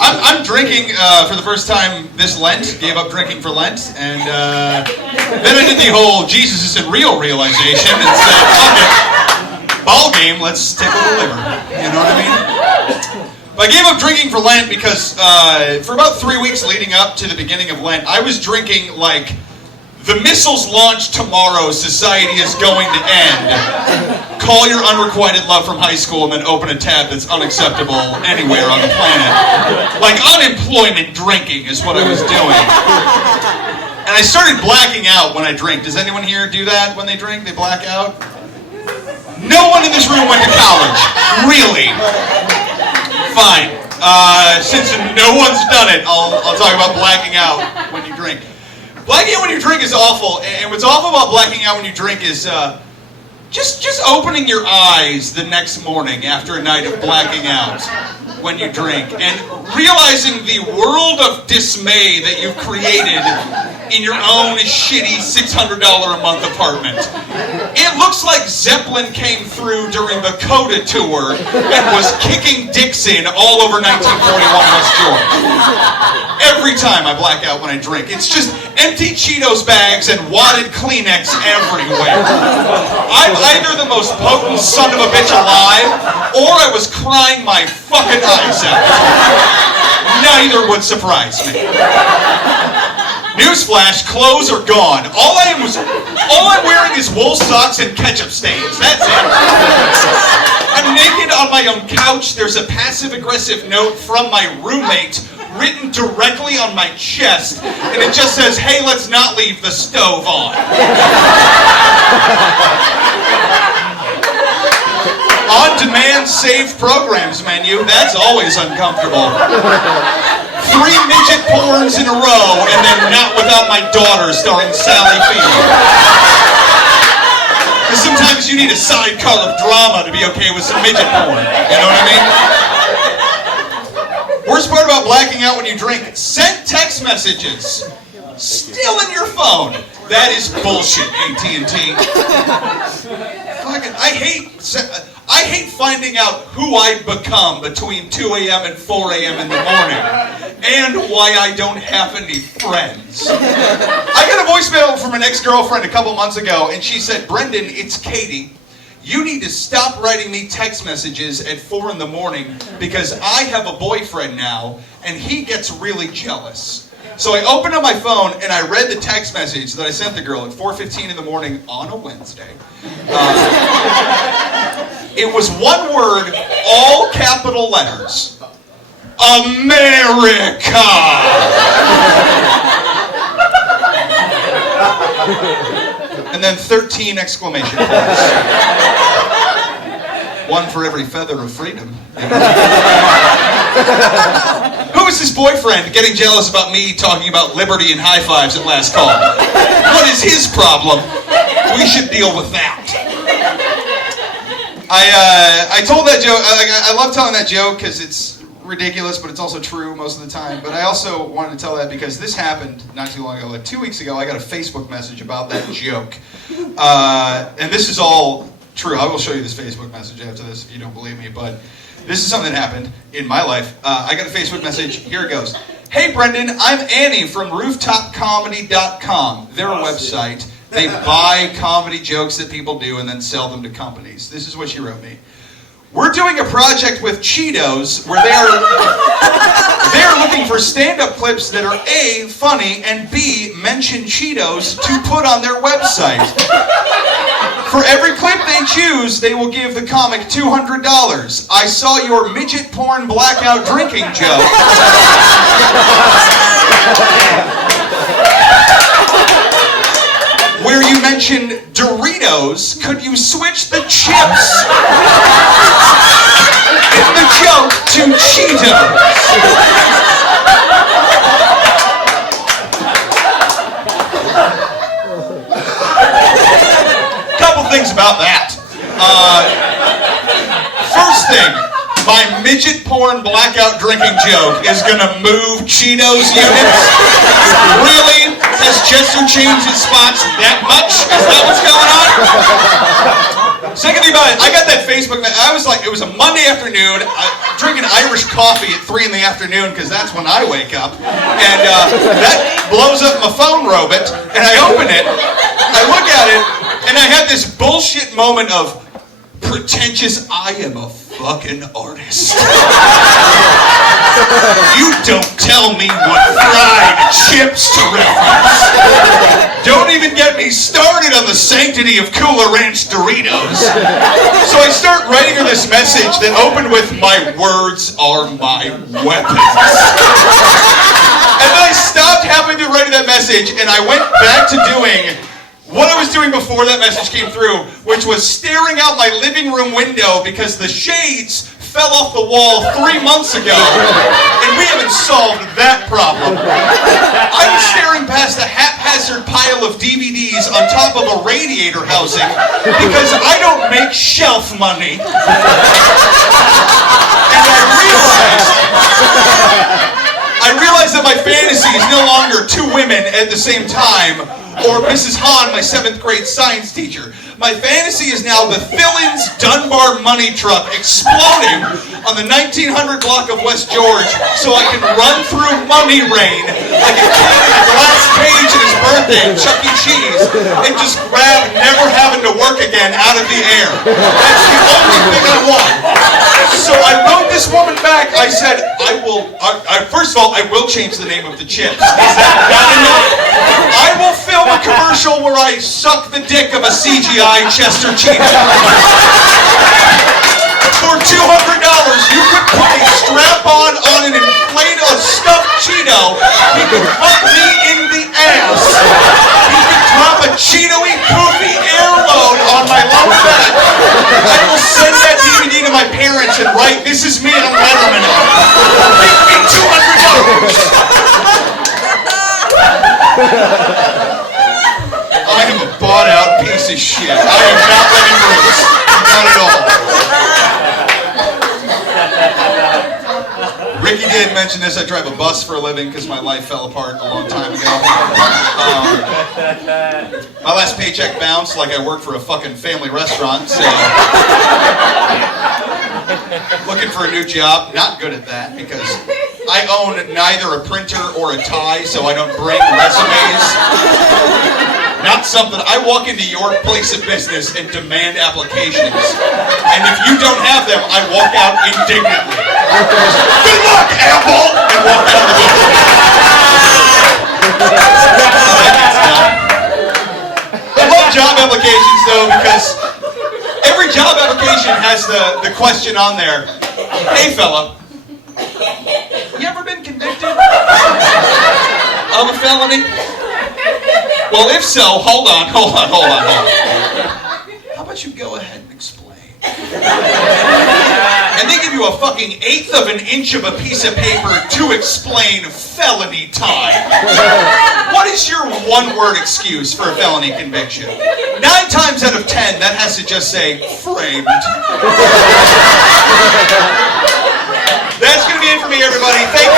I'm drinking for the first time this Lent. Gave up drinking for Lent, and then I did the whole Jesus isn't real realization and said, "Fuck it, ball game. Let's tickle the liver." You know what I mean? But I gave up drinking for Lent because for about 3 weeks leading up to the beginning of Lent, I was drinking like the missiles launch tomorrow. Society is going to end. Call your unrequited love from high school and then open a tab that's unacceptable anywhere on the planet. Like unemployment drinking is what I was doing. And I started blacking out when I drink. Does anyone here do that when they drink? They black out? No one in this room went to college. Really? Fine. Since no one's done it, I'll talk about blacking out when you drink. Blacking out when you drink is awful. And what's awful about blacking out when you drink is just opening your eyes the next morning after a night of blacking out when you drink and realizing the world of dismay that you've created in your own shitty $600 a month apartment. It looks like Zeppelin came through during the Coda tour and was kicking dicks in all over 1941 West George. Every time I black out when I drink, it's just empty Cheetos bags and wadded Kleenex everywhere. I'm either the most potent son of a bitch alive, or I was crying my fucking eyes out. Neither would surprise me. Newsflash, clothes are gone. All I'm wearing is wool socks and ketchup stains. That's it. I'm naked on my own couch. There's a passive-aggressive note from my roommate written directly on my chest, and it just says, "Hey, let's not leave the stove on." On-demand saved programs menu, that's always uncomfortable. 3 midget porns in a row, and then Not Without My Daughter starring Sally Field. Because sometimes you need a sidecar of drama to be okay with some midget porn. You know what I mean? Worst part about blacking out when you drink, sent text messages. Still in your phone. That is bullshit, AT&T. Fucking, I hate finding out who I've become between 2 a.m. and 4 a.m. in the morning, and why I don't have any friends. I got a voicemail from an ex-girlfriend a couple months ago, and she said, "Brendan, it's Katie. You need to stop writing me text messages at 4 in the morning because I have a boyfriend now, and he gets really jealous." So I opened up my phone and I read the text message that I sent the girl at 4:15 in the morning on a Wednesday. It was one word, all capital letters. America! And then 13 exclamation points. One for every feather of freedom. You know? Who is this boyfriend getting jealous about me talking about liberty and high fives at last call? What is his problem? We should deal with that. I told that joke. I love telling that joke because it's ridiculous, but it's also true most of the time. But I also wanted to tell that because this happened not too long ago. Like 2 weeks ago, I got a Facebook message about that joke. And this is all true. I will show you this Facebook message after this if you don't believe me. But this is something that happened in my life. I got a Facebook message. Here it goes. "Hey, Brendan, I'm Annie from rooftopcomedy.com. They're a website. They buy comedy jokes that people do and then sell them to companies. This is what she wrote me. We're doing a project with Cheetos where they're looking for stand-up clips that are A, funny, and B, mention Cheetos to put on their website. For every clip they choose, they will give the comic $200. I saw your midget porn blackout drinking joke. Where you mentioned Doritos, could you switch the chips in the joke to Cheetos?" Couple things about that. First thing, my midget porn blackout drinking joke is gonna move Cheetos units? Really? Has Chester changed his spots that much? Is that what's going on? Second thing about it, I got that Facebook. I was like, it was a Monday afternoon, drinking Irish coffee at 3 in the afternoon because that's when I wake up, and that blows up my phone robot. And I open it, I look at it, and I had this bullshit moment of pretentious. I am a fucking artist. You don't tell me what fried chips to reference. Don't even get me started on the sanctity of Cooler Ranch Doritos. So I start writing her this message that opened with, "My words are my weapons." And then I stopped having to write that message, and I went back to doing what I was doing before that message came through, which was staring out my living room window because the shades fell off the wall 3 months ago, and we haven't solved that problem. I was staring past a haphazard pile of DVDs on top of a radiator housing because I don't make shelf money. And I realized that my fantasy is no longer 2 women at the same time, or Mrs. Hahn, my 7th grade science teacher. My fantasy is now the Fillins Dunbar money truck exploding on the 1900 block of West George so I can run through money rain like a kid in a glass cage at his birthday at Chuck E. Cheese and just grab never having to work again out of the air. That's the only thing I want. So I wrote this woman back. I said, first of all, I will change the name of the chips. Is that not enough? I will film a commercial where I suck the dick of a CGI Chester Cheetah. For $200, you could put a strap-on an inflatable stuffed Cheeto. He could fuck me in the ass. He could drop a Cheeto-y, poofy air load on my low back. I will send that DVD to my parents and write, "This is me and I'm Letterman." Give me $200. I am a bought-out piece of shit. I am not letting loose. Not at all. Ricky did mention this. I drive a bus for a living because my life fell apart a long time ago. My last paycheck bounced like I work for a fucking family restaurant, so... Looking for a new job. Not good at that because I own neither a printer or a tie, so I don't bring resumes. Not something. I walk into your place of business and demand applications. And if you don't have them, I walk out indignantly. Good luck, Apple! And walk out of the building. I love job applications, though, because every job application has the question on there. Hey, fella. You ever been convicted of a felony? Well, if so, hold on. How about you go ahead and explain? And they give you a fucking 1/8 of an inch of a piece of paper to explain felony time. What is your one-word excuse for a felony conviction? 9 times out of 10, that has to just say, framed. That's going to be it for me, everybody. Thank you.